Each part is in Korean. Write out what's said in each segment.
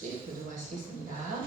교도하시겠습니다.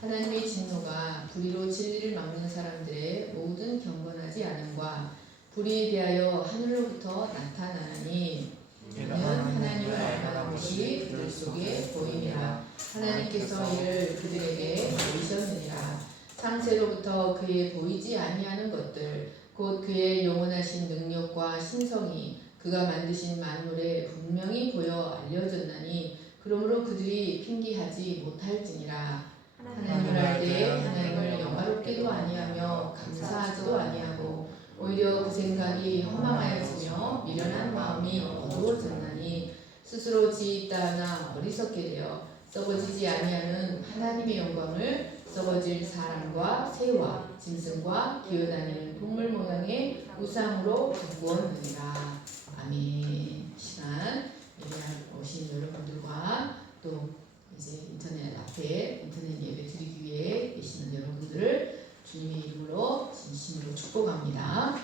하나님의 진노가 불의로 진리를 막는 사람들의 모든 경건하지 않음과 불의에 대하여 하늘로부터 나타나니 이는 하나님을 알만한 것이 그들 속에 보임이라. 하나님께서 이를 그들에게 보이셨느니라. 창세로부터 그의 보이지 아니하는 것들 곧 그의 영원하신 능력과 신성이 그가 만드신 만물에 분명히 보여 알려졌나니 그러므로 그들이 핑계하지 못할지니라. 하나님을 알되 하나님을 영화롭게도 아니하며 감사하지도 아니하고 오히려 그 생각이 허망하여지며 미련한 마음이 어두워졌나니 스스로 지있다 하나 어리석게 되어 썩어지지 아니하는 하나님의 영광을 썩어질 사람과 새와 짐승과 기어다니는 동물 모양의 우상으로 바꾸었느니라. 아멘. 시간 예배하러 오신 여러분들과 또 이제 인터넷 예배 드리기 위해 계시는 여러분들을 주님의 이름으로 진심으로 축복합니다.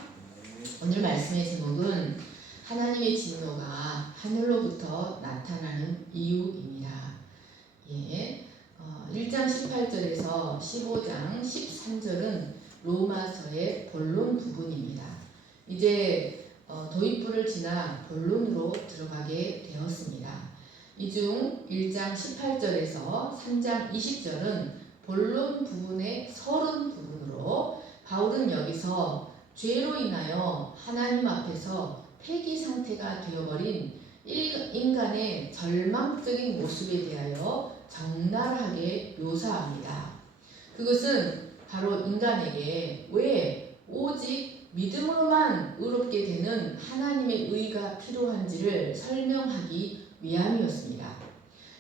오늘 말씀의 제목은 하나님의 진노가 하늘로부터 나타나는 이유입니다. 1장 18절에서 15장 13절은 로마서의 본론 부분입니다. 이제 도입부를 지나 본론으로 들어가게 되었습니다. 이 중 1장 18절에서 3장 20절은 본론 부분의 서론 부분으로 바울은 여기서 죄로 인하여 하나님 앞에서 폐기 상태가 되어버린 인간의 절망적인 모습에 대하여 적나라하게 묘사합니다. 그것은 바로 인간에게 왜 오직 믿음으로만 의롭게 되는 하나님의 의가 필요한지를 설명하기 위함이었습니다.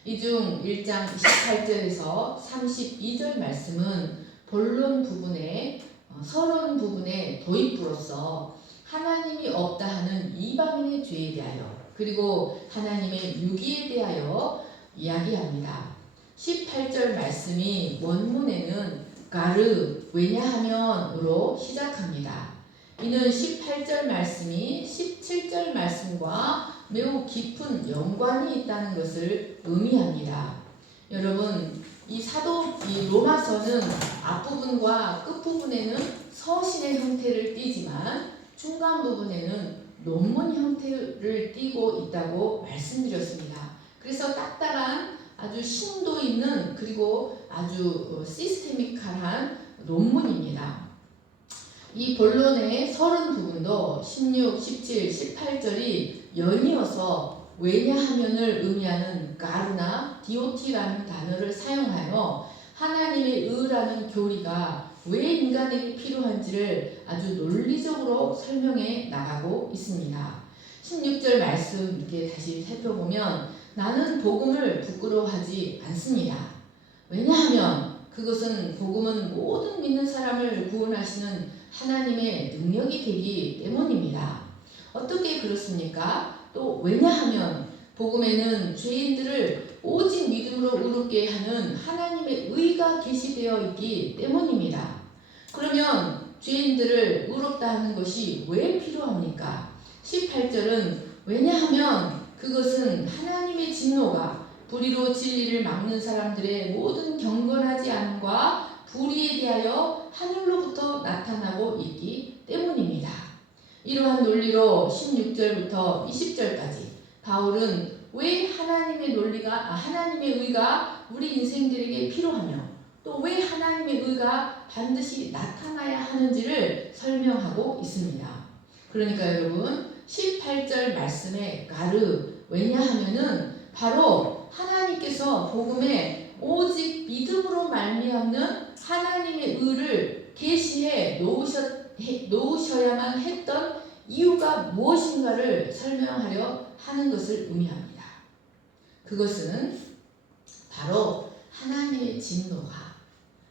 이 중 1장 28절에서 32절 말씀은 본론 부분의 서론 부분의 도입부로서 하나님이 없다 하는 이방인의 죄에 대하여 그리고 하나님의 유기에 대하여 이야기합니다. 18절 말씀이 원문에는 가르 왜냐하면으로 시작합니다. 이는 18절 말씀이 17절 말씀과 매우 깊은 연관이 있다는 것을 의미합니다. 여러분, 이 로마서는 앞부분과 끝부분에는 서신의 형태를 띠지만 중간 부분에는 논문 형태를 띠고 있다고 말씀드렸습니다. 그래서 딱딱한 아주 심도 있는 그리고 아주 시스테미컬한 논문입니다. 이 본론의 서론 부분도 16, 17, 18절이 연이어서 왜냐하면을 의미하는 가르나 디오티라는 단어를 사용하여 하나님의 의라는 교리가 왜 인간에게 필요한지를 아주 논리적으로 설명해 나가고 있습니다. 16절 말씀 이렇게 다시 살펴보면 나는 복음을 부끄러워하지 않습니다. 왜냐하면 그것은 복음은 모든 믿는 사람을 구원하시는 하나님의 능력이 되기 때문입니다. 어떻게 그렇습니까? 또 왜냐하면 복음에는 죄인들을 오직 믿음으로 의롭게 하는 하나님의 의가 계시되어 있기 때문입니다. 그러면 죄인들을 의롭다 하는 것이 왜 필요합니까? 18절은 왜냐하면 그것은 하나님의 진노가 불의로 진리를 막는 사람들의 모든 경건하지 않음과 불의에 대하여 하늘로부터 나타나고 있기 때문입니다. 이러한 논리로 16절부터 20절까지 바울은 왜 하나님의 의가 우리 인생들에게 필요하며 또 왜 하나님의 의가 반드시 나타나야 하는지를 설명하고 있습니다. 그러니까 여러분 18절 말씀의 가르 왜냐하면은 바로 하나님께서 복음에 오직 믿음으로 말미암는 하나님의 의를 계시해 놓으셔야만 했던 이유가 무엇인가를 설명하려 하는 것을 의미합니다. 그것은 바로 하나님의 진노가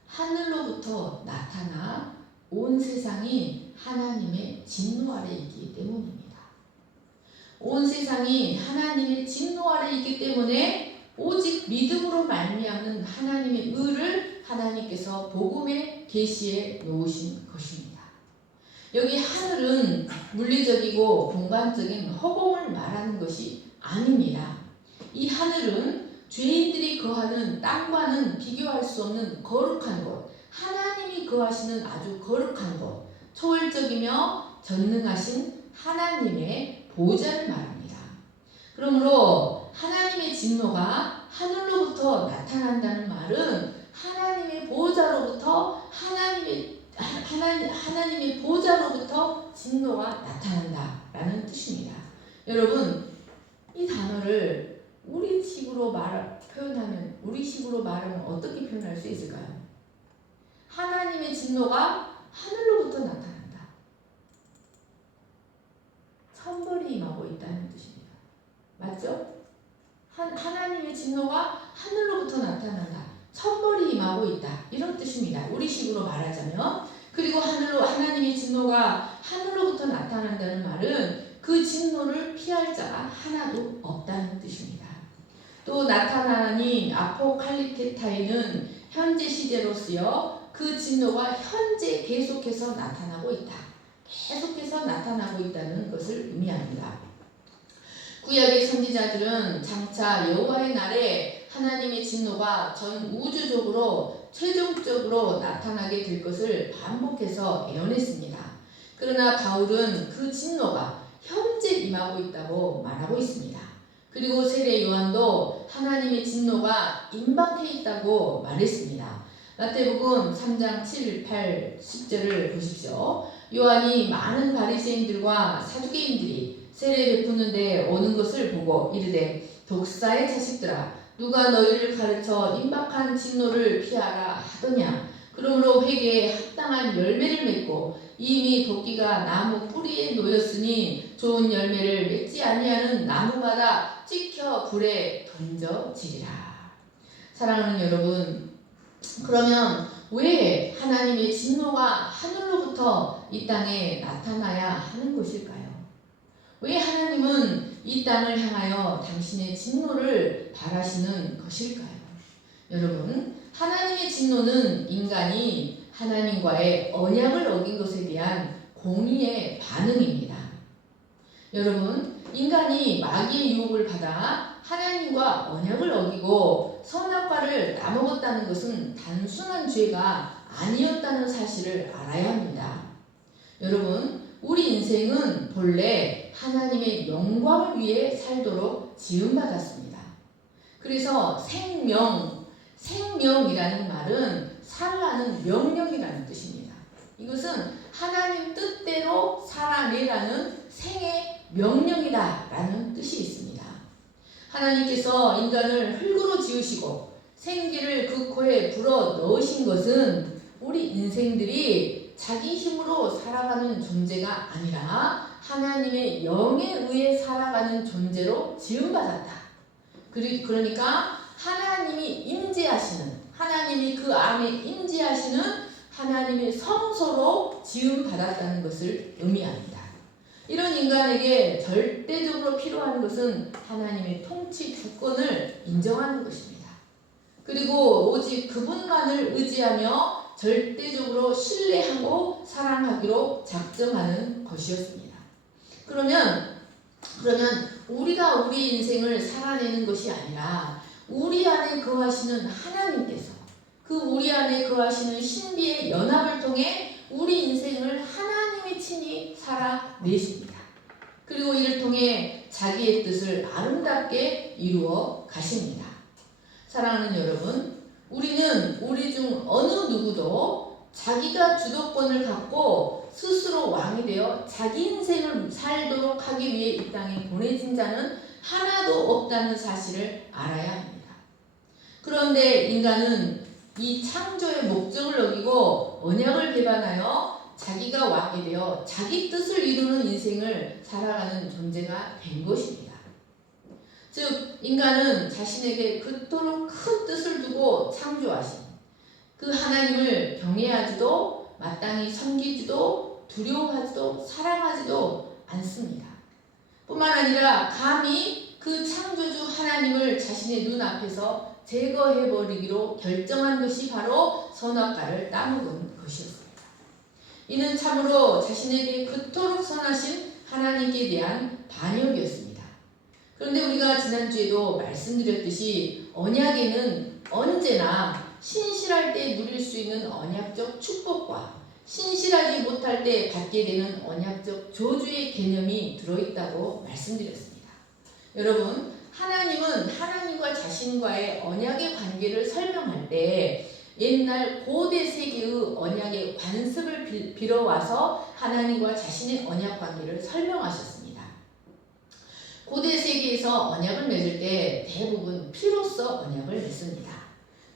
하늘로부터 나타나 온 세상이 하나님의 진노 아래 있기 때문입니다. 온 세상이 하나님의 진노 아래 있기 때문에 오직 믿음으로 말미암는 하나님의 의를 하나님께서 복음에 계시해 놓으신 것입니다. 여기 하늘은 물리적이고 공간적인 허공을 말하는 것이 아닙니다. 이 하늘은 죄인들이 거하는 땅과는 비교할 수 없는 거룩한 곳, 하나님이 거하시는 아주 거룩한 곳, 초월적이며 전능하신 하나님의 보좌를 말합니다. 그러므로 하나님의 진노가 하늘로부터 나타난다는 말은 하나님의 보좌로부터 하나님의 보좌로부터 진노가 나타난다라는 뜻입니다. 여러분, 이 단어를 우리식으로 말하면 어떻게 표현할 수 있을까요? 하나님의 진노가 하늘로부터 나타난다. 천벌이 임하고 있다는 뜻입니다. 맞죠? 하나님의 진노가 하늘로부터 나타난다. 천벌이 임하고 있다. 이런 뜻입니다. 우리식으로 말하자면. 그리고 하나님의 진노가 하늘로부터 나타난다는 말은 그 진노를 피할 자가 하나도 없다는 뜻입니다. 또 나타나니 아포칼리테타에는 현재 시제로 쓰여 그 진노가 현재 계속해서 나타나고 있다. 계속해서 나타나고 있다는 것을 의미합니다. 구약의 선지자들은 장차 여호와의 날에 하나님의 진노가 전 우주적으로 최종적으로 나타나게 될 것을 반복해서 예언했습니다. 그러나 바울은 그 진노가 현재 임하고 있다고 말하고 있습니다. 그리고 세례 요한도 하나님의 진노가 임박해 있다고 말했습니다. 마태복음 3장 7, 8, 10절을 보십시오. 요한이 많은 바리새인들과 사두개인들이 세례 베푸는데 오는 것을 보고 이르되 독사의 자식들아 누가 너희를 가르쳐 임박한 진노를 피하라 하더냐. 그러므로 회개에 합당한 열매를 맺고 이미 도끼가 나무 뿌리에 놓였으니 좋은 열매를 맺지 아니하는 나무마다 찍혀 불에 던져지리라. 사랑하는 여러분, 그러면 왜 하나님의 진노가 하늘로부터 이 땅에 나타나야 하는 것일까요? 왜 하나님은 이 땅을 향하여 당신의 진노를 바라시는 것일까요? 여러분, 하나님의 진노는 인간이 하나님과의 언약을 어긴 것에 대한 공의의 반응입니다. 여러분, 인간이 마귀의 유혹을 받아 하나님과 언약을 어기고 선악과를 따먹었다는 것은 단순한 죄가 아니었다는 사실을 알아야 합니다. 여러분, 우리 인생은 본래 하나님의 영광을 위해 살도록 지음받았습니다. 그래서 생명이라는 말은 살라는 명령이라는 뜻입니다. 이것은 하나님 뜻대로 살아내라는 생의 명령이다라는 뜻이 있습니다. 하나님께서 인간을 흙으로 지으시고 생기를 그 코에 불어 넣으신 것은 우리 인생들이 자기 힘으로 살아가는 존재가 아니라 하나님의 영에 의해 살아가는 존재로 지음받았다. 그러니까 하나님이 그 안에 임재하시는 하나님의 성소로 지음받았다는 것을 의미합니다. 이런 인간에게 절대적으로 필요한 것은 하나님의 통치 주권을 인정하는 것입니다. 그리고 오직 그분만을 의지하며 절대적으로 신뢰하고 사랑하기로 작정하는 것이었습니다. 그러면 우리가 우리 인생을 살아내는 것이 아니라 우리 안에 거하시는 하나님께서 그 우리 안에 거하시는 신비의 연합을 통해 우리 인생을 하나님이 친히 살아내십니다. 그리고 이를 통해 자기의 뜻을 아름답게 이루어 가십니다. 사랑하는 여러분, 우리는 우리 중 어느 누구도 자기가 주도권을 갖고 스스로 왕이 되어 자기 인생을 살도록 하기 위해 이 땅에 보내진 자는 하나도 없다는 사실을 알아야 합니다. 그런데 인간은 이 창조의 목적을 어기고 언약을 배반하여 자기가 왕이 되어 자기 뜻을 이루는 인생을 살아가는 존재가 된 것입니다. 즉, 인간은 자신에게 그토록 큰 뜻을 두고 창조하신 그 하나님을 경외하지도 마땅히 섬기지도 두려워하지도 사랑하지도 않습니다. 뿐만 아니라 감히 그 창조주 하나님을 자신의 눈앞에서 제거해버리기로 결정한 것이 바로 선악과를 따먹은 것이었습니다. 이는 참으로 자신에게 그토록 선하신 하나님께 대한 반역이었습니다. 그런데 우리가 지난주에도 말씀드렸듯이 언약에는 언제나 신실할 때 누릴 수 있는 언약적 축복과 신실하지 못할 때 받게 되는 언약적 저주의 개념이 들어있다고 말씀드렸습니다. 여러분, 하나님은 하나님과 자신과의 언약의 관계를 설명할 때 옛날 고대 세계의 언약의 관습을 빌어와서 하나님과 자신의 언약 관계를 설명하셨습니다. 고대 세계에서 언약을 맺을 때 대부분 피로써 언약을 맺습니다.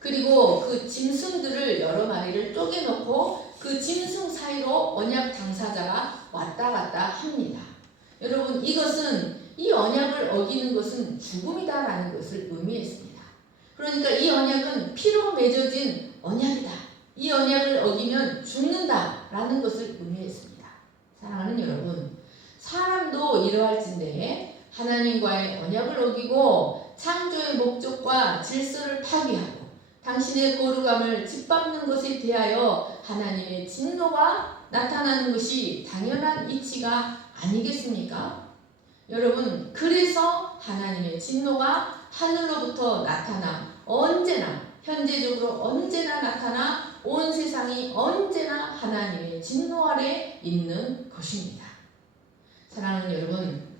그리고 그 짐승들을 여러 마리를 쪼개놓고 그 짐승 사이로 언약 당사자가 왔다 갔다 합니다. 여러분, 이것은 이 언약을 어기는 것은 죽음이다라는 것을 의미했습니다. 그러니까 이 언약은 피로 맺어진 언약이다. 이 언약을 어기면 죽는다라는 것을 의미했습니다. 사랑하는 여러분, 사람도 이러할진대 하나님과의 언약을 어기고 창조의 목적과 질서를 파괴하고 당신의 거룩함을 짓밟는 것에 대하여 하나님의 진노가 나타나는 것이 당연한 이치가 아니겠습니까? 여러분, 그래서 하나님의 진노가 하늘로부터 나타나 언제나 현재적으로 언제나 나타나 온 세상이 언제나 하나님의 진노 아래 있는 것입니다. 사랑하는 여러분,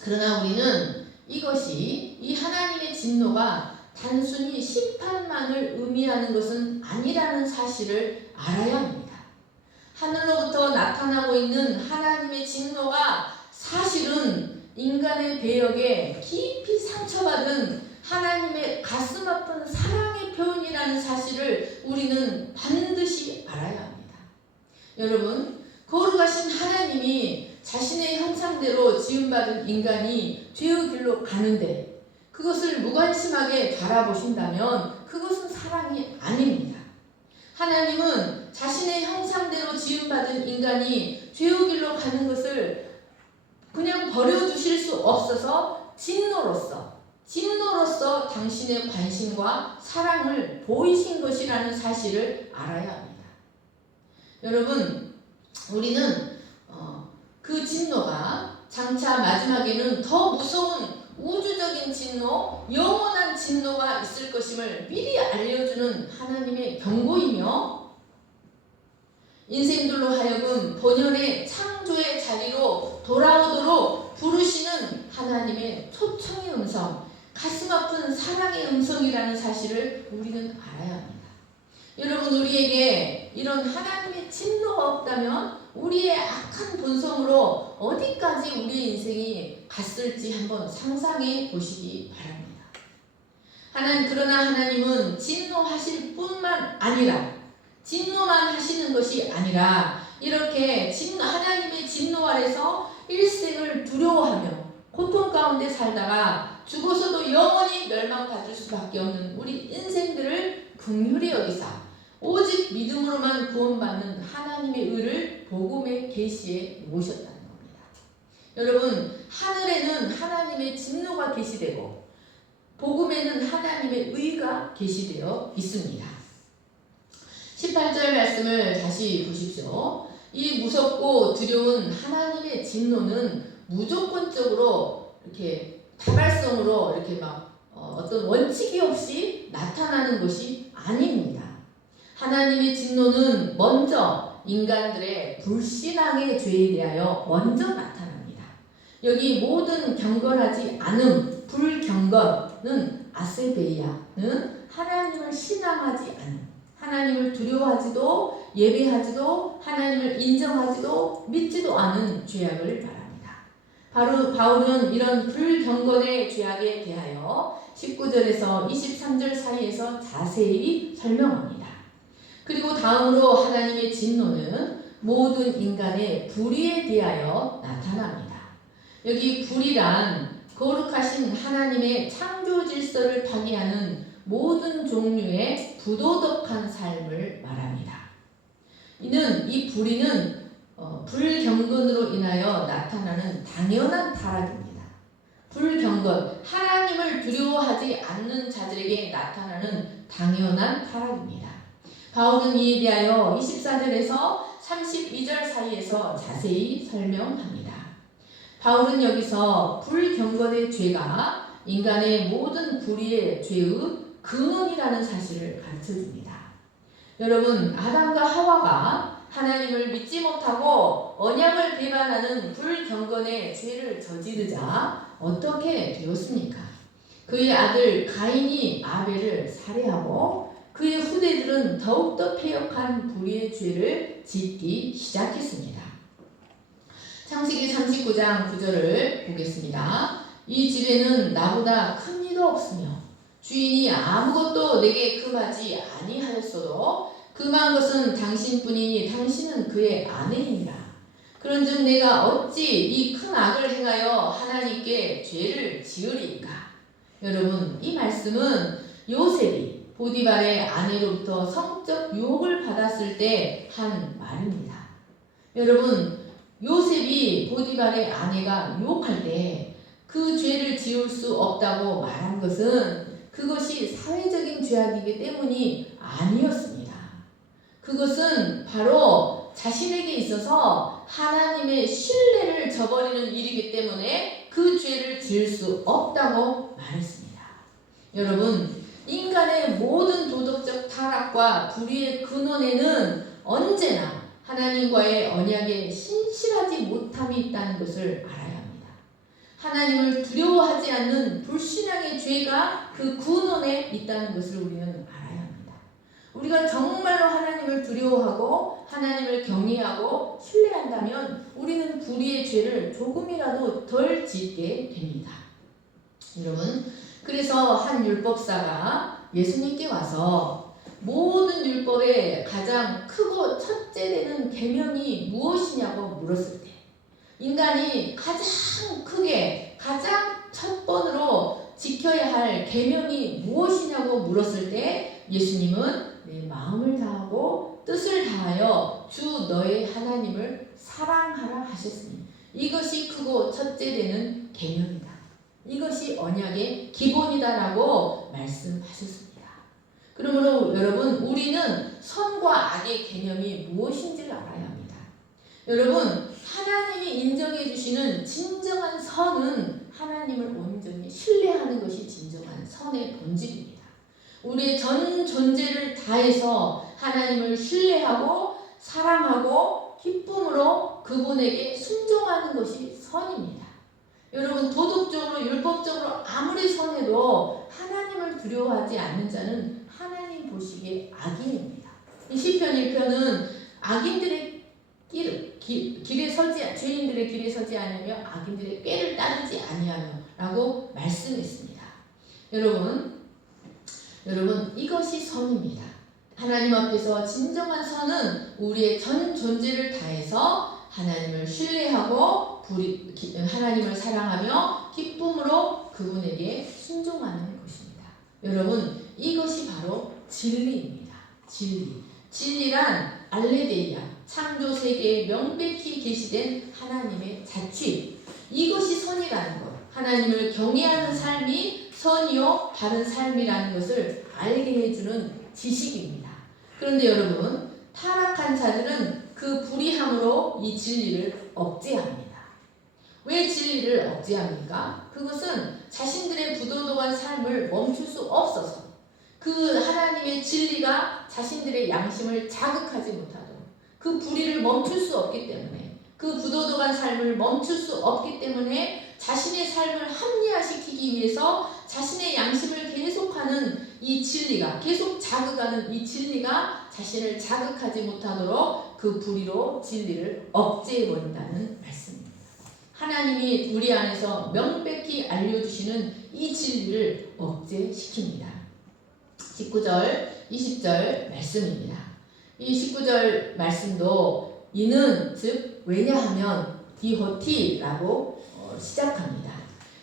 그러나 우리는 이것이 이 하나님의 진노가 단순히 심판만을 의미하는 것은 아니라는 사실을 알아야 합니다. 하늘로부터 나타나고 있는 하나님의 진노가 사실은 인간의 배역에 깊이 상처받은 하나님의 가슴 아픈 사랑의 표현이라는 사실을 우리는 반드시 알아야 합니다. 여러분, 거룩하신 하나님이 자신의 형상대로 지음받은 인간이 죄의 길로 가는데 그것을 무관심하게 바라보신다면 그것은 사랑이 아닙니다. 하나님은 자신의 형상대로 지음받은 인간이 죄의 길로 가는 것을 그냥 버려두실 수 없어서 진노로서 당신의 관심과 사랑을 보이신 것이라는 사실을 알아야 합니다. 여러분, 우리는 그 진노가 장차 마지막에는 더 무서운 우주적인 진노, 영원한 진노가 있을 것임을 미리 알려주는 하나님의 경고이며 인생들로 하여금 본연의 창조의 자리로 돌아오도록 부르시는 하나님의 초청의 음성, 가슴 아픈 사랑의 음성이라는 사실을 우리는 알아야 합니다. 여러분, 우리에게 이런 하나님의 진노가 없다면 우리의 악한 본성으로 어디까지 우리의 인생이 갔을지 한번 상상해 보시기 바랍니다. 그러나 하나님은 진노하실 뿐만 아니라 진노만 하시는 것이 아니라 이렇게 하나님의 진노 아래서 일생을 두려워하며 고통 가운데 살다가 죽어서도 영원히 멸망받을 수밖에 없는 우리 인생들을 긍휼히 여기사 오직 믿음으로만 구원받는 하나님의 의를 복음의 계시에 모셨다는 겁니다. 여러분, 하늘에는 하나님의 진노가 계시되고 복음에는 하나님의 의가 계시되어 있습니다. 18절 말씀을 다시 보십시오. 이 무섭고 두려운 하나님의 진노는 무조건적으로 이렇게 다발성으로 이렇게 어떤 원칙이 없이 나타나는 것이 아닙니다. 하나님의 진노는 먼저 인간들의 불신앙의 죄에 대하여 먼저 나타납니다. 여기 모든 경건하지 않음, 불경건은 아세베이아는 하나님을 신앙하지 않음, 하나님을 두려워하지도 예배하지도 하나님을 인정하지도 믿지도 않은 죄악을 말합니다. 바울은 이런 불경건의 죄악에 대하여 19절에서 23절 사이에서 자세히 설명합니다. 그리고 다음으로 하나님의 진노는 모든 인간의 불의에 대하여 나타납니다. 여기 불의란 거룩하신 하나님의 창조 질서를 파괴하는 모든 종류의 부도덕한 삶을 말합니다. 이 불의는 불경건으로 인하여 나타나는 당연한 타락입니다. 불경건, 하나님을 두려워하지 않는 자들에게 나타나는 당연한 타락입니다. 바울은 이에 대하여 24절에서 32절 사이에서 자세히 설명합니다. 바울은 여기서 불경건의 죄가 인간의 모든 불의의 죄의 근원이라는 사실을 가르쳐 줍니다. 여러분, 아담과 하와가 하나님을 믿지 못하고 언약을 배반하는 불경건의 죄를 저지르자 어떻게 되었습니까? 그의 아들 가인이 아벨을 살해하고 그의 후대들은 더욱더 패역한 불의의 죄를 짓기 시작했습니다. 창세기 39장 9절을 보겠습니다. 이 집에는 나보다 큰 이가 없으며 주인이 아무것도 내게 금하지 아니하였어도 금한 것은 당신뿐이니 당신은 그의 아내이니라. 그런즉 내가 어찌 이 큰 악을 행하여 하나님께 죄를 지으리까? 여러분, 이 말씀은 요셉이 보디발의 아내로부터 성적 유혹을 받았을 때 한 말입니다. 여러분, 요셉이 보디발의 아내가 유혹할 때 그 죄를 지을 수 없다고 말한 것은 그것이 사회적인 죄악이기 때문이 아니었습니다. 그것은 바로 자신에게 있어서 하나님의 신뢰를 저버리는 일이기 때문에 그 죄를 지을 수 없다고 말했습니다. 여러분, 인간의 모든 도덕적 타락과 불의의 근원에는 언제나 하나님과의 언약에 신실하지 못함이 있다는 것을 알아야 합니다. 하나님을 두려워하지 않는 불신앙의 죄가 그 근원에 있다는 것을 우리는 알아야 합니다. 우리가 정말로 하나님을 두려워하고 하나님을 경외하고 신뢰한다면 우리는 불의의 죄를 조금이라도 덜 짓게 됩니다. 여러분, 그래서 한 율법사가 예수님께 와서 모든 율법의 가장 크고 첫째 되는 계명이 무엇이냐고 물었을 때 인간이 가장 크게 가장 첫 번으로 지켜야 할 계명이 무엇이냐고 물었을 때 예수님은 내 마음을 다하고 뜻을 다하여 주 너의 하나님을 사랑하라 하셨습니다. 이것이 크고 첫째 되는 계명이다. 이것이 언약의 기본이다라고 말씀하셨습니다. 그러므로 여러분, 우리는 선과 악의 개념이 무엇인지를 알아야 합니다. 여러분, 하나님이 인정해 주시는 진정한 선은 하나님을 온전히 신뢰하는 것이 진정한 선의 본질입니다. 우리의 전 존재를 다해서 하나님을 신뢰하고 사랑하고 기쁨으로 그분에게 순종하는 것이 선입니다. 여러분, 도덕적으로 율법적으로 아무리 선해도 하나님을 두려워하지 않는 자는 하나님 보시기에 악인입니다. 이 시편 1편은 악인들의 길에 서지, 죄인들의 길에 서지 않으며 악인들의 꾀를 따르지 아니하며 라고 말씀했습니다. 여러분, 이것이 선입니다. 하나님 앞에서 진정한 선은 우리의 전 존재를 다해서 하나님을 신뢰하고 하나님을 사랑하며 기쁨으로 그분에게 순종하는 것입니다. 여러분, 이것이 바로 진리입니다. 진리란 알레데이아, 창조 세계에 명백히 계시된 하나님의 자취, 이것이 선이라는 것, 하나님을 경외하는 삶이 선이요 바른 삶이라는 것을 알게 해주는 지식입니다. 그런데 여러분, 타락한 자들은 그 불의함으로 이 진리를 억제합니다. 왜 진리를 억제합니까? 그것은 자신들의 부도덕한 삶을 멈출 수 없어서 그 하나님의 진리가 자신들의 양심을 자극하지 못하도록 그 불의를 멈출 수 없기 때문에 그 부도덕한 삶을 멈출 수 없기 때문에 자신의 삶을 합리화시키기 위해서 자신의 양심을 계속하는 이 진리가 계속 자극하는 이 진리가 자신을 자극하지 못하도록 그 불의로 진리를 억제해버린다는 말씀입니다. 하나님이 우리 안에서 명백히 알려주시는 이 진리를 억제시킵니다. 19절, 20절 말씀입니다. 이 19절 말씀도 이는 즉 왜냐하면 디호티라고 시작합니다.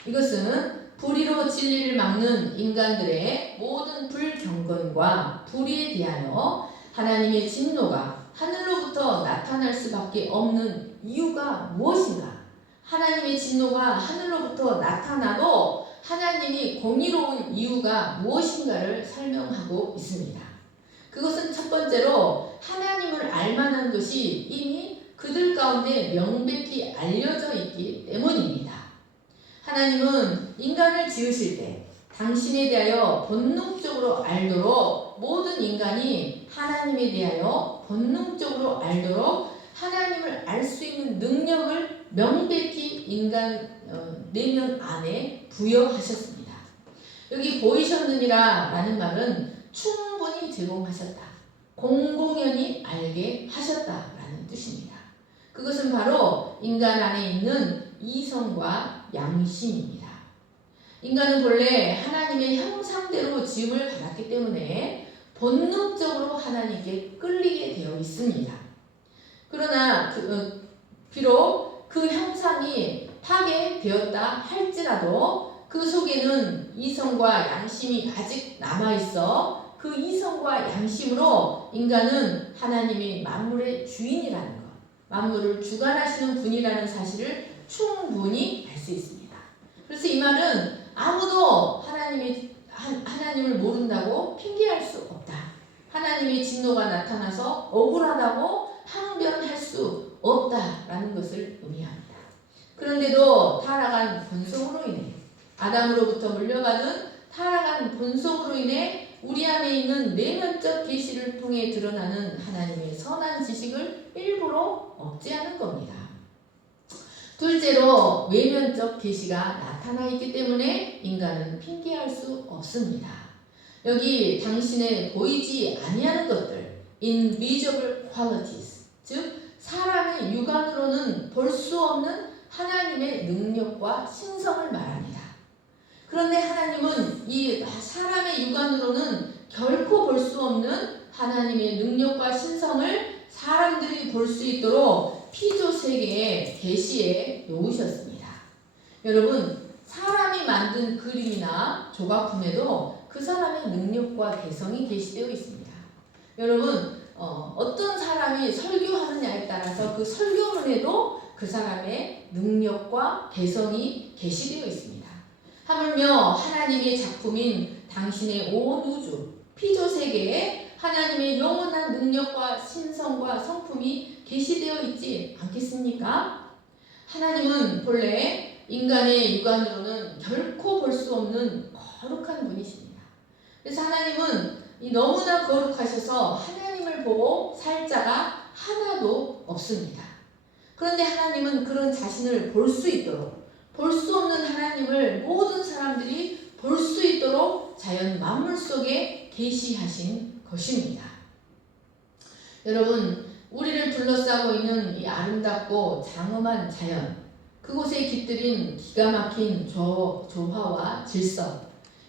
이것은 불의로 진리를 막는 인간들의 모든 불경건과 불의에 대하여 하나님의 진노가 하늘로부터 나타날 수밖에 없는 이유가 무엇인가? 하나님의 진노가 하늘로부터 나타나도 하나님이 공의로운 이유가 무엇인가를 설명하고 있습니다. 그것은 첫 번째로 하나님을 알만한 것이 이미 그들 가운데 명백히 알려져 있기 때문입니다. 하나님은 인간을 지으실 때 당신에 대하여 본능적으로 알도록 모든 인간이 하나님에 대하여 본능적으로 알도록 하나님을 알 수 있는 능력을 명백히 인간 내면 안에 부여하셨습니다. 여기 보이셨느니라 라는 말은 충분히 제공하셨다. 공공연히 알게 하셨다라는 뜻입니다. 그것은 바로 인간 안에 있는 이성과 양심입니다. 인간은 본래 하나님의 형상대로 지음을 받았기 때문에 본능적으로 하나님께 끌리게 되어 있습니다. 그러나 비록 그 형상이 파괴되었다 할지라도 그 속에는 이성과 양심이 아직 남아있어 그 이성과 양심으로 인간은 하나님이 만물의 주인이라는 것, 만물을 주관하시는 분이라는 사실을 충분히 알 수 있습니다. 그래서 이 말은 아무도 하나님을 모른다고 핑계할 수 없다. 하나님의 진노가 나타나서 억울하다고 항변할 수 없다라는 것을 의미합니다. 그런데도 타락한 본성으로 인해 아담으로부터 물려받은 타락한 본성으로 인해 우리 안에 있는 내면적 계시를 통해 드러나는 하나님의 선한 지식을 일부러 억제하는 겁니다. 둘째로 외면적 계시가 나타나 있기 때문에 인간은 핑계할 수 없습니다. 여기 당신의 보이지 아니하는 것들, invisible qualities, 즉 사람의 육안으로는 볼 수 없는 하나님의 능력과 신성을 말합니다. 그런데 하나님은 이 사람의 육안으로는 결코 볼 수 없는 하나님의 능력과 신성을 사람들이 볼 수 있도록 피조 세계에 계시해 놓으셨습니다. 여러분, 사람이 만든 그림이나 조각품에도 그 사람의 능력과 개성이 계시되어 있습니다. 여러분, 어떤 사람이 설교하느냐에 따라서 그 설교문에도 그 사람의 능력과 개성이 계시되어 있습니다. 하물며 하나님의 작품인 당신의 온 우주, 피조 세계에 하나님의 영원한 능력과 신성과 성품이 계시되어 있지 않겠습니까? 하나님은 본래 인간의 육안으로는 결코 볼 수 없는 거룩한 분이십니다. 그래서 하나님은 너무나 거룩하셔서 하나님을 보고 살 자가 하나도 없습니다. 그런데 하나님은 그런 자신을 볼 수 있도록, 볼 수 없는 하나님을 모든 사람들이 볼 수 있도록 자연 만물 속에 계시하신 것입니다. 여러분, 우리를 둘러싸고 있는 이 아름답고 장엄한 자연, 그곳에 깃들인 기가 막힌 조화와 질서,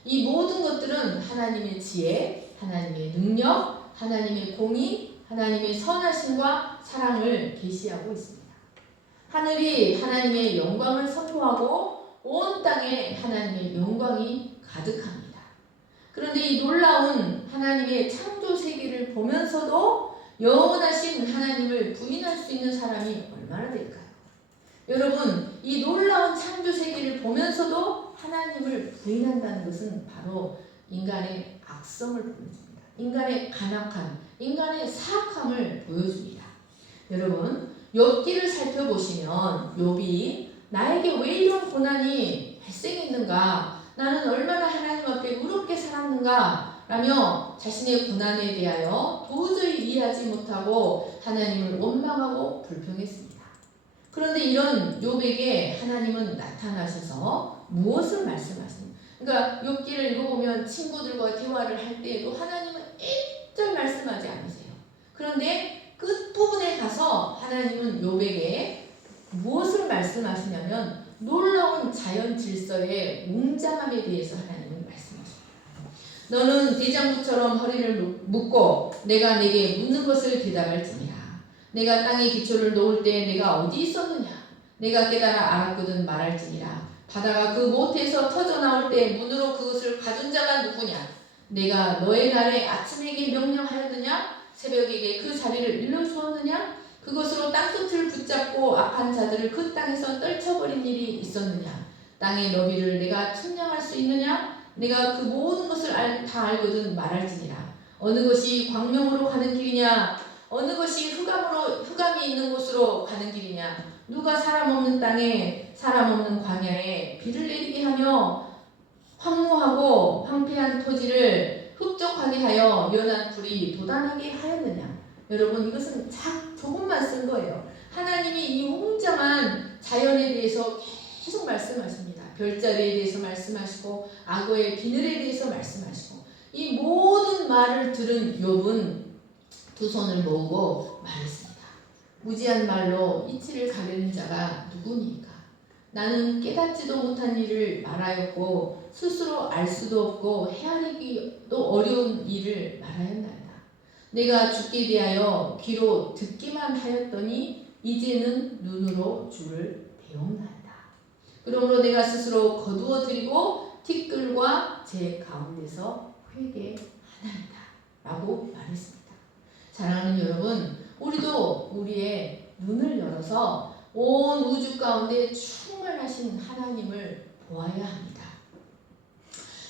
이 모든 것들은 하나님의 지혜, 하나님의 능력, 하나님의 공의, 하나님의 선하심과 사랑을 계시하고 있습니다. 하늘이 하나님의 영광을 선포하고 온 땅에 하나님의 영광이 가득합니다. 그런데 이 놀라운 하나님의 창조 세계를 보면서도 영원하신 하나님을 부인할 수 있는 사람이 얼마나 될까요? 여러분, 이 놀라운 창조 세계를 보면서도 하나님을 부인한다는 것은 바로 인간의 악성을 보여줍니다. 인간의 간악함, 인간의 사악함을 보여줍니다. 여러분, 욥기를 살펴보시면 욥이 나에게 왜 이런 고난이 발생했는가, 나는 얼마나 하나님 앞에 의롭게 살았는가 라며 자신의 고난에 대하여 도저히 이해하지 못하고 하나님을 원망하고 불평했습니다. 그런데 이런 욥에게 하나님은 나타나셔서 무엇을 말씀하십니까? 그러니까 욥기를 읽어보면 친구들과 대화를 할 때에도 하나님은 일절 말씀하지 않으세요. 그런데 끝부분에 가서 하나님은 욥에게 무엇을 말씀하시냐면 놀라운 자연 질서의 웅장함에 대해서 하나님은 말씀하십니다. 너는 대장부처럼 허리를 묶고 내가 내게 묻는 것을 대답할지니라. 내가 땅에 기초를 놓을 때 내가 어디 있었느냐? 내가 깨달아 알았거든 말할지니라. 바다가 그 못에서 터져나올 때 문으로 그것을 가둔 자가 누구냐? 내가 너의 날에 아침에게 명령하였느냐? 새벽에게 그 자리를 일러주었느냐? 그것으로 땅끝을 붙잡고 악한 자들을 그 땅에서 떨쳐버린 일이 있었느냐? 땅의 너비를 내가 측량할 수 있느냐? 내가 그 모든 것을 다 알거든 말할지니라. 어느 것이 광명으로 가는 길이냐? 어느 것이 흑암이 있는 곳으로 가는 길이냐? 누가 사람 없는 땅에 사람 없는 광야에 비를 내리게 하며 황무하고 황폐한 토지를 흡족하게 하여 연한 불이 돋아나게 하였느냐? 여러분 이것은 조금만 쓴 거예요. 하나님이 이 웅장한 자연에 대해서 계속 말씀하십니다. 별자리에 대해서 말씀하시고 악어의 비늘에 대해서 말씀하시고 이 모든 말을 들은 욥은 두 손을 모으고 말했습니다. 무지한 말로 이치를 가르는 자가 누구니까? 나는 깨닫지도 못한 일을 말하였고 스스로 알 수도 없고 헤아리기도 어려운 일을 말하였나이다. 내가 죽게 대하여 귀로 듣기만 하였더니 이제는 눈으로 주를 배움나이다. 그러므로 내가 스스로 거두어 드리고 티끌과 제 가운데서 회개하나이다 라고 말했습니다. 사랑하는 여러분, 우리도 우리의 눈을 열어서 온 우주 가운데 충만하신 하나님을 보아야 합니다.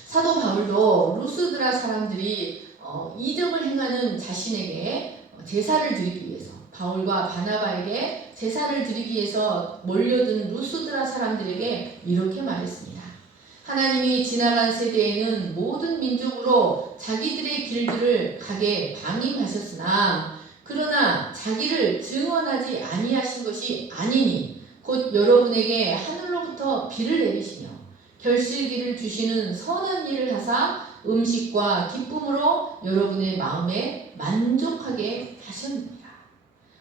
사도 바울도 루스드라 사람들이 이적을 행하는 자신에게 제사를 드리기 위해서 바울과 바나바에게 제사를 드리기 위해서 몰려든 루스드라 사람들에게 이렇게 말했습니다. 하나님이 지나간 세대에는 모든 민족으로 자기들의 길들을 가게 방임하셨으나 그러나 자기를 증언하지 아니하신 것이 아니니 곧 여러분에게 하늘로부터 비를 내리시며 결실기를 주시는 선한 일을 하사 음식과 기쁨으로 여러분의 마음에 만족하게 하셨느니라.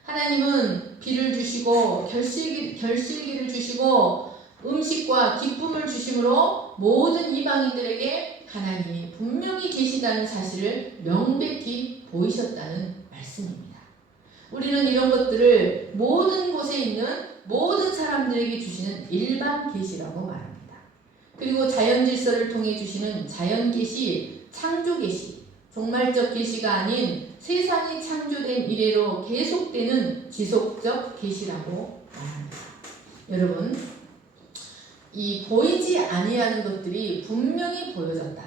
하나님은 비를 주시고 결실기를 주시고 음식과 기쁨을 주심으로 모든 이방인들에게 하나님이 분명히 계시다는 사실을 명백히 보이셨다는 말씀입니다. 우리는 이런 것들을 모든 곳에 있는 모든 사람들에게 주시는 일반 계시라고 말합니다. 그리고 자연 질서를 통해 주시는 자연 계시, 창조 계시, 종말적 계시가 아닌 세상이 창조된 이래로 계속되는 지속적 계시라고 말합니다. 여러분, 이 보이지 아니하는 것들이 분명히 보여졌다.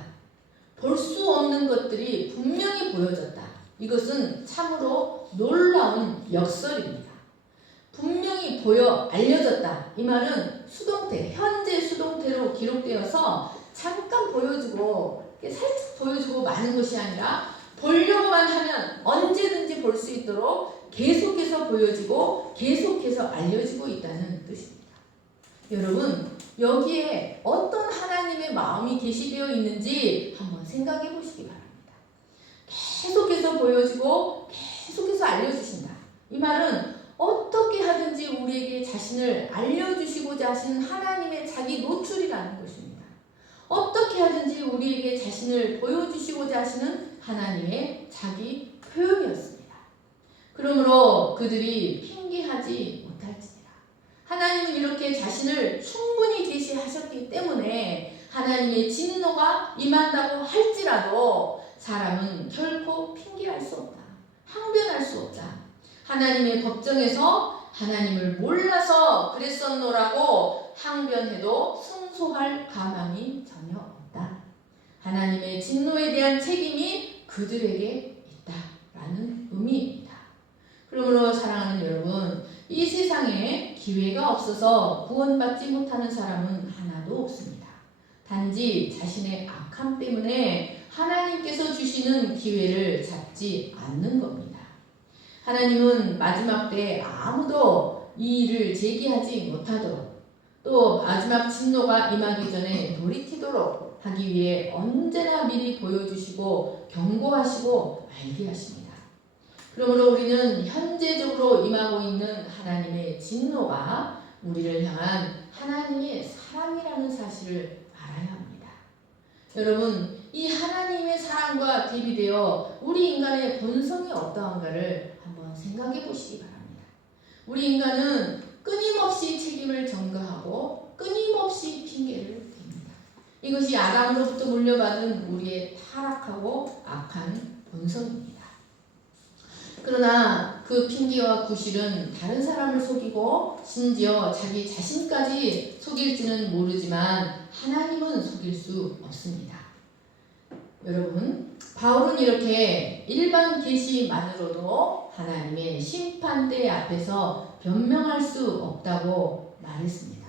볼 수 없는 것들이 분명히 보여졌다. 이것은 참으로 놀라운 역설입니다. 분명히 보여 알려졌다. 이 말은 수동태, 현재 수동태로 기록되어서 잠깐 보여주고 살짝 보여주고 마는 것이 아니라 보려고만 하면 언제든지 볼 수 있도록 계속해서 보여지고 계속해서 알려지고 있다는 뜻입니다. 여러분, 여기에 어떤 하나님의 마음이 계시되어 있는지 한번 생각해 보시기 바랍니다. 계속해서 보여지고 계속해서 알려주신다. 이 말은 어떻게 하든지 우리에게 자신을 알려주시고자 하시는 하나님의 자기 노출이라는 것입니다. 어떻게 하든지 우리에게 자신을 보여주시고자 하시는 하나님의 자기 표현이었습니다. 그러므로 그들이 핑계하지 못할지니라. 하나님은 이렇게 자신을 충분히 계시하셨기 때문에 하나님의 진노가 임한다고 할지라도 사람은 결코 핑계할 수 없다. 항변할 수 없다. 하나님의 법정에서 하나님을 몰라서 그랬었노라고 항변해도 승소할 가망이 전혀 없다. 하나님의 진노에 대한 책임이 그들에게 있다라는 의미입니다. 그러므로 사랑하는 여러분, 이 세상에 기회가 없어서 구원받지 못하는 사람은 하나도 없습니다. 단지 자신의 악함 때문에 하나님께서 주시는 기회를 잡지 않는 겁니다. 하나님은 마지막 때 아무도 이 일을 제기하지 못하도록 또 마지막 진노가 임하기 전에 돌이키도록 하기 위해 언제나 미리 보여주시고 경고하시고 알게 하십니다. 그러므로 우리는 현재적으로 임하고 있는 하나님의 진노가 우리를 향한 하나님의 사랑이라는 사실을 알아야 합니다. 여러분, 이 하나님의 사랑과 대비되어 우리 인간의 본성이 어떠한가를 한번 생각해 보시기 바랍니다. 우리 인간은 끊임없이 책임을 전가하고 끊임없이 핑계를 댑니다. 이것이 아담으로부터 물려받은 우리의 타락하고 악한 본성입니다. 그러나 그 핑계와 구실은 다른 사람을 속이고 심지어 자기 자신까지 속일지는 모르지만 하나님은 속일 수 없습니다. 여러분, 바울은 이렇게 일반 계시만으로도 하나님의 심판대 앞에서 변명할 수 없다고 말했습니다.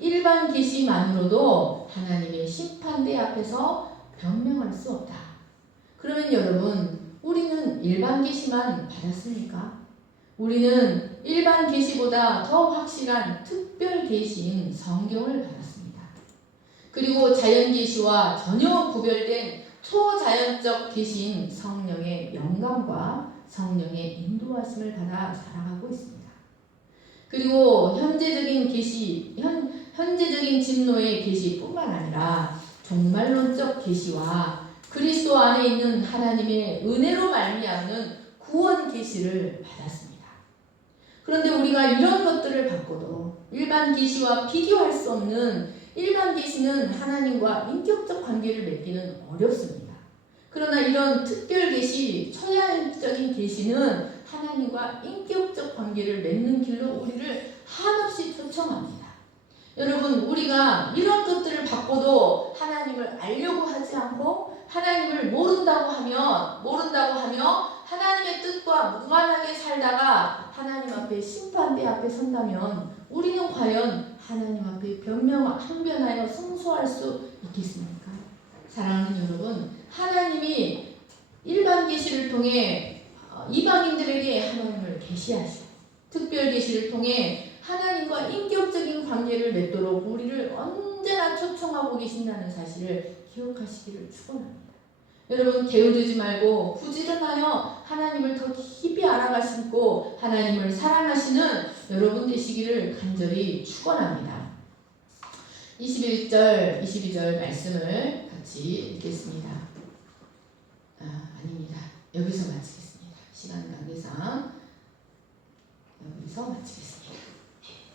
일반 계시만으로도 하나님의 심판대 앞에서 변명할 수 없다. 그러면 여러분, 우리는 일반 계시만 받았습니까? 우리는 일반 계시보다 더 확실한 특별 계시인 성경을 받았습니다. 그리고 자연 계시와 전혀 구별된 초자연적 계시인 성령의 영감과 성령의 인도하심을 받아 살아가고 있습니다. 그리고 현재적인 진노의 계시뿐만 아니라 종말론적 계시와 그리스도 안에 있는 하나님의 은혜로 말미암는 구원 계시를 받았습니다. 그런데 우리가 이런 것들을 받고도 일반 계시와 비교할 수 없는 일반 계시는 하나님과 인격적 관계를 맺기는 어렵습니다. 그러나 이런 특별 계시, 초자연적인 계시는 하나님과 인격적 관계를 맺는 길로 우리를 한없이 초청합니다. 여러분, 우리가 이런 것들을 받고도 하나님을 알려고 하지 않고 하나님을 모른다고 하며 하나님의 뜻과 무관하게 살다가 하나님 앞에 심판대 앞에 선다면 우리는 과연 하나님 앞에 항변하여 승소할 수 있겠습니까? 사랑하는 여러분, 하나님이 일반 계시를 통해 이방인들에게 하나님을 계시하시고 특별 계시를 통해 하나님과 인격적인 관계를 맺도록 우리를 언제나 초청하고 계신다는 사실을 기억하시기를 축원합니다. 여러분, 게으르지 말고 부지런하여 하나님을 더 깊이 알아가시고 하나님을 사랑하시는 여러분 되시기를 간절히 축원합니다. 21절, 22절 말씀을 같이 읽겠습니다. 아닙니다. 여기서 마치겠습니다. 시간 관계상 여기서 마치겠습니다.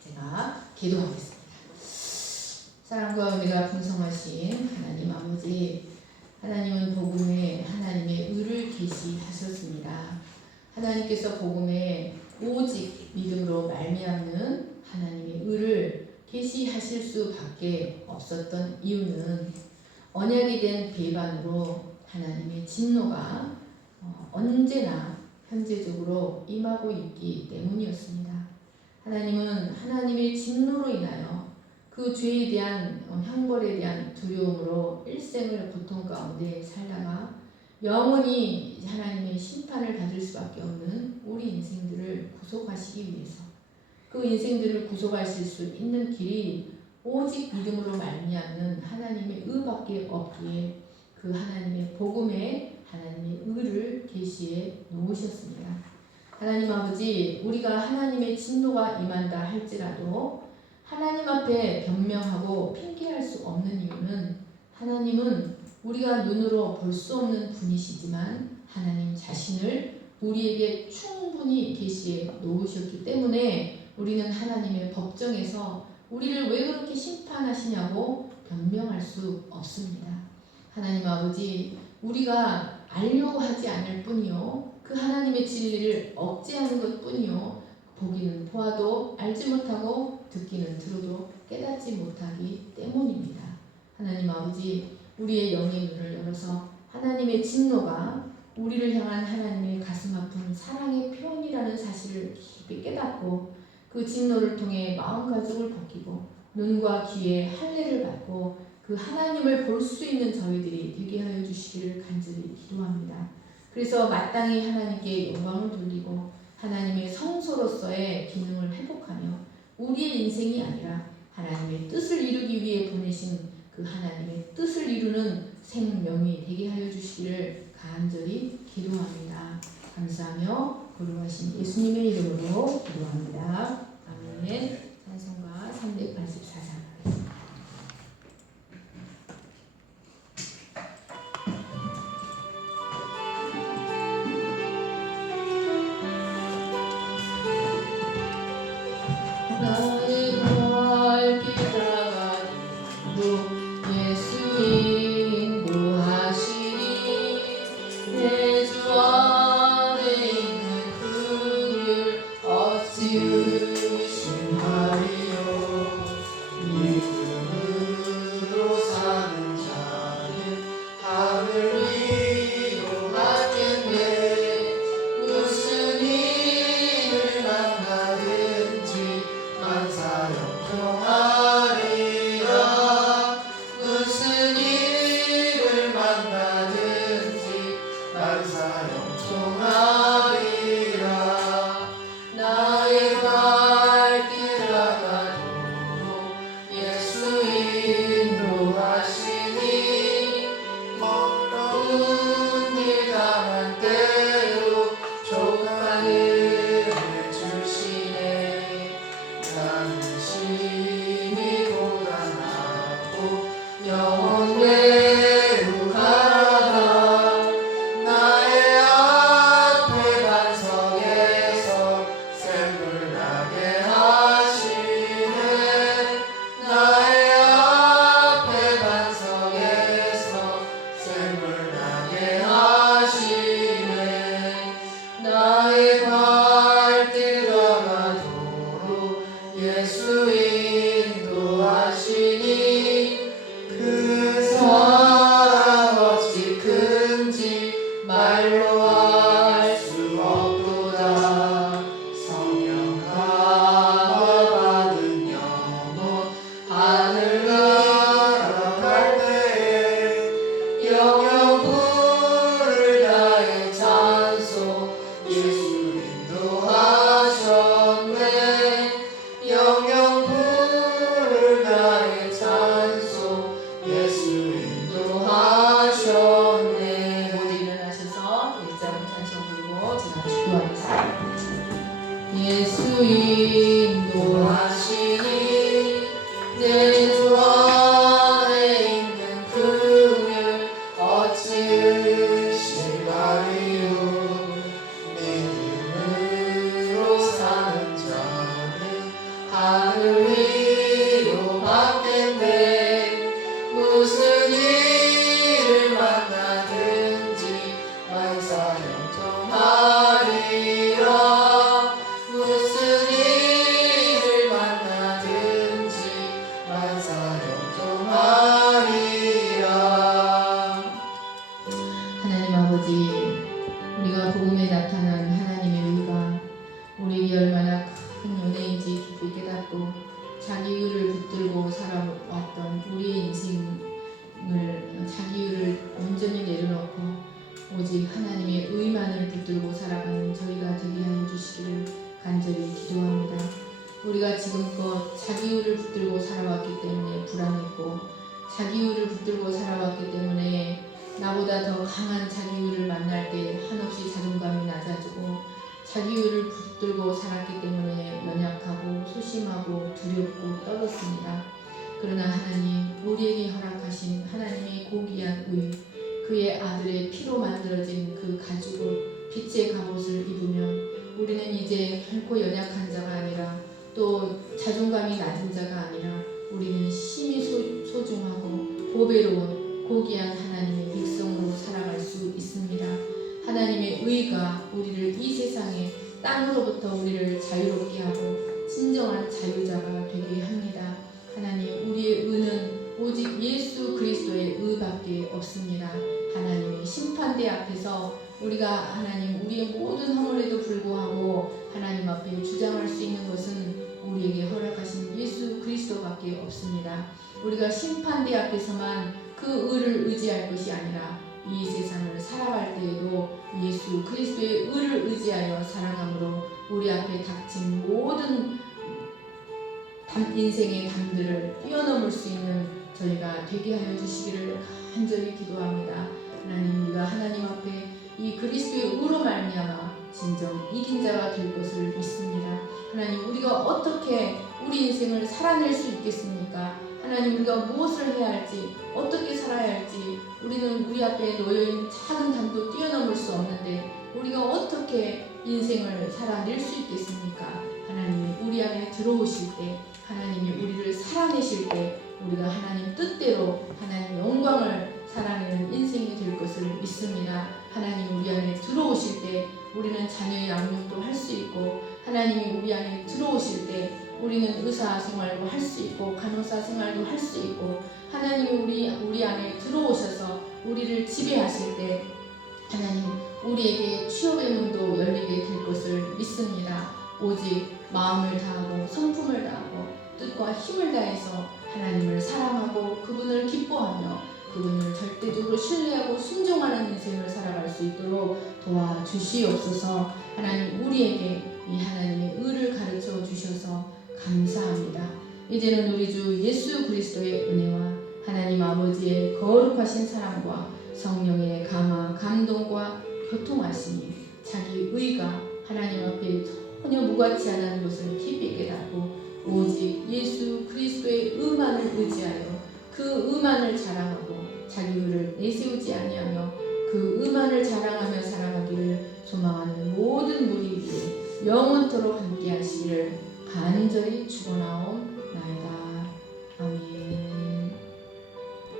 제가 기도하겠습니다. 사랑과 은혜가 풍성하신 하나님 아버지, 하나님은 복음에 하나님의 의를 계시하셨습니다. 하나님께서 복음에 오직 믿음으로 말미암는 하나님의 의를 계시하실 수밖에 없었던 이유는 언약이 된 배반으로 하나님의 진노가 언제나 현재적으로 임하고 있기 때문이었습니다. 하나님은 하나님의 진노로 인하여 그 죄에 대한 형벌에 대한 두려움으로 일생을 고통 가운데 살다가 영원히 하나님의 심판을 받을 수밖에 없는 우리 인생들을 구속하시기 위해서 그 인생들을 구속하실 수 있는 길이 오직 믿음으로 말미암는 하나님의 의밖에 없기에 그 하나님의 복음에 하나님의 의를 계시해 놓으셨습니다. 하나님 아버지, 우리가 하나님의 진노가 임한다 할지라도 하나님 앞에 변명하고 핑계할 수 없는 이유는 하나님은 우리가 눈으로 볼 수 없는 분이시지만 하나님 자신을 우리에게 충분히 계시해 놓으셨기 때문에 우리는 하나님의 법정에서 우리를 왜 그렇게 심판하시냐고 변명할 수 없습니다. 하나님 아버지, 우리가 알려고 하지 않을 뿐이요 그 하나님의 진리를 억제하는 것 뿐이요 보기는 보아도 알지 못하고 듣기는 들어도 깨닫지 못하기 때문입니다. 하나님 아버지, 우리의 영의 눈을 열어서 하나님의 진노가 우리를 향한 하나님의 가슴 아픈 사랑의 표현이라는 사실을 깊이 깨닫고 그 진노를 통해 마음가짐을 벗기고 눈과 귀에 할례를 받고 그 하나님을 볼 수 있는 저희들이 되게 하여 주시기를 간절히 기도합니다. 그래서 마땅히 하나님께 영광을 돌리고 하나님의 성소로서의 기능을 회복하며 우리의 인생이 아니라 하나님의 뜻을 이루기 위해 보내신 그 하나님의 뜻을 이루는 생명이 되게 하여 주시기를 간절히 기도합니다. 감사하며 거룩하신 예수님의 이름으로 기도합니다. 아멘. 찬송가 384장. 나의 발길 따라가는 예수 인도하시니 내 주 안에 있는 그를 어찌 의심하리요. 형통하리라. 나의 발길 아가도록 예수 인도하시니 먼 길 가는 때로 족한 은혜를 주시네. 나는 심히 고단하고 영원 외로 가다가 나의 앞에 반석에서 샘물 나게 하시네. 나의 앞에 반석에서 샘물 나게 하시네. 나의 발길 아가도록 예수 인도하시니 그 사랑 어찌 큰지 말로 알 수 없도다. 성령 감화 받은 영혼 하늘 날아갈 때에 영영 부를 나의 찬송 예수 인도하셨네. 영영 부를 나의 찬송 예수 인도하셨네. 모두 일어나셔서 일장 찬송 부르고 제가 축도하겠습니다. 예수 인도하시니 내 주 안에 있는 긍휼 어찌 의심하리요. 믿음으로 사는 자는 하늘 위로 받겠네. 무슨 일을 만나든지 만사 형통하리라. 무슨 일을 만나든지 만사 형통하리라. 하나님 아버지, 우리가 복음에 나타난 하나님의 의가 우리에게 얼마나 큰 은혜인지 깊이 깨닫고 자기 의를 붙들고 살아왔던 우리의 인생을 자기 의를 온전히 내려놓고 오직 하나님의 의만을 붙들고 살아가는 저희가 되게 하여 주시기를 간절히 기도합니다. 우리가 지금껏 자기 의를 붙들고 살아왔기 때문에 불안했고 자기 의를 붙들고 살아왔기 때문에 나보다 더 강한 자기 의를 만날 때 한없이 자존감이 낮아지고 자기 의를 붙들고 살았기 때문에 연약하고 소심하고 두렵고 떨었습니다. 그러나 하나님, 우리에게 허락하신 하나님의 고귀한 의, 그의 아들의 피로 만들어진 그 가죽 빛의 갑옷을 입으면 우리는 이제 결코 연약한 자가 아니라 또 자존감이 낮은 자가 아니라 우리는 심히 소중하고 보배로운 고귀한 하나님의 백성으로 살아갈 수 있습니다. 하나님의 의가 우리를 이 세상에 땅으로부터 우리를 자유롭게 하고 진정한 자유자가 되게 합니다. 하나님, 우리의 의는 오직 예수 그리스도의 의밖에 없습니다. 하나님의 심판대 앞에서 우리가 하나님 우리의 모든 허물에도 불구하고 하나님 앞에 주장할 수 있는 것은 우리에게 허락하신 예수 그리스도밖에 없습니다. 우리가 심판대 앞에서만 그 의를 의지할 것이 아니라 이 세상을 살아갈 때에도 예수 그리스도의 의를 의지하여 살아감으로 우리 앞에 닥친 모든 인생의 담들을 뛰어넘을 수 있는 저희가 되게 하여 주시기를 간절히 기도합니다. 하나님, 우리가 하나님 앞에 이 그리스도의 의로 말미암아 진정 이긴 자가 될 것을 믿습니다. 하나님, 우리가 어떻게 우리 인생을 살아낼 수 있겠습니까? 하나님, 우리가 무엇을 해야 할지, 어떻게 살아야 할지 우리는 우리 앞에 놓여있는 작은 담도 뛰어넘을 수 없는데 우리가 어떻게 인생을 살아낼 수 있겠습니까? 하나님이 우리 안에 들어오실 때, 하나님이 우리를 살아내실 때 우리가 하나님 뜻대로 하나님 영광을 살아내는 인생이 될 것을 믿습니다. 하나님 우리 안에 들어오실 때 우리는 자녀의 양육도 할 수 있고, 하나님이 우리 안에 들어오실 때 우리는 의사 생활도 할 수 있고 간호사 생활도 할 수 있고, 하나님이 우리 안에 들어오셔서 우리를 지배하실 때 하나님 우리에게 취업의 문도 열리게 될 것을 믿습니다. 오직 마음을 다하고 성품을 다하고 뜻과 힘을 다해서 하나님을 사랑하고 그분을 기뻐하며 그분을 절대적으로 신뢰하고 순종하는 인생을 살아갈 수 있도록 도와주시옵소서. 하나님, 우리에게 이 하나님의 의를 가르쳐 주셔서 감사합니다. 이제는 우리 주 예수 그리스도의 은혜와 하나님 아버지의 거룩하신 사랑과 성령의 감화 감동과 교통하심이 자기 의가 하나님 앞에 전혀 무가치 않은 것을 깊이 깨닫고 오직 예수 그리스도의 의만을 의지하여 그 의만을 자랑하고 자기 의를 내세우지 아니하며 그 의만을 자랑하며 살아가기를 소망하는 모든 무리 위에 영원토록 함께 하시기를 간절히 축원하옵나이다.